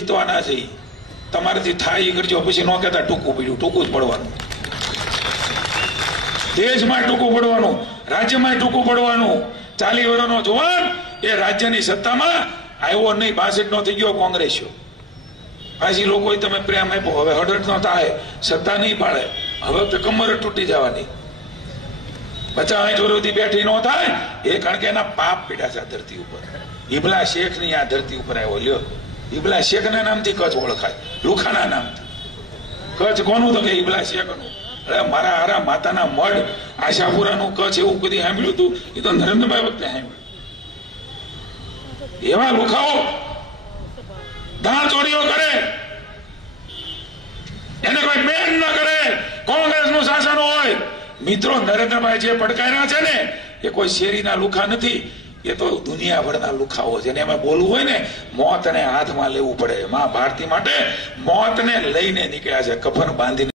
જીતવાના છે. તમારાથી થાય એ કરજો. પછી ન કહેતા ટૂંકું પડ્યું. ટૂંકું જ પડવાનું. દેશમાં ટૂંકું પડવાનું. રાજ્યમાં ટૂંકું પડવાનું. ચાલી વર્ષનો જવાન એ રાજ્યની સત્તામાં આવ્યો નહીં. બાસઠ નો થઈ ગયો કોંગ્રેસ્યો પાછી લોકો તમે પ્રેમ આપ્યો. હવે હડટ નો થાય. સત્તા નહીં પાડે. હવે તો કમર તૂટી જવાની. પચાસ વર્ષથી બેઠી ન થાય. એ કારણ કે એના પાપ પીડા છે ધરતી ઉપર. ઇબલા શેખની આ ધરતી ઉપર આવ્યો. લ્યો. ઇબલા શેખ ના નામથી કચ્છ ઓળખાય લુખાના નામથી. કચ્છ કોનું તો કે ઇબલા શેખનું અરે મારા હારા માતાના મઢ, આશાપુરાનું કચ્છ એવું કદી સાંભળ્યું હતું એ તો નરેન્દ્રભાઈ વખતે સાંભળ્યું. એવા લુખાઓ દાણ ચોરીઓ કરે. એને કોઈ બેન ન કરે. કોંગ્રેસનું શાસન હોય. મિત્રો, નરેન્દ્રભાઈ જે પડકાર્યા છે ને, એ કોઈ શેરીના લુખા નથી. એ તો દુનિયાભરના લુખાઓ છે. અને એમાં બોલવું હોય ને, મોતને હાથમાં લેવું પડે. મા ભારતી માટે મોતને લઈને નીકળ્યા છે, કફન બાંધીને.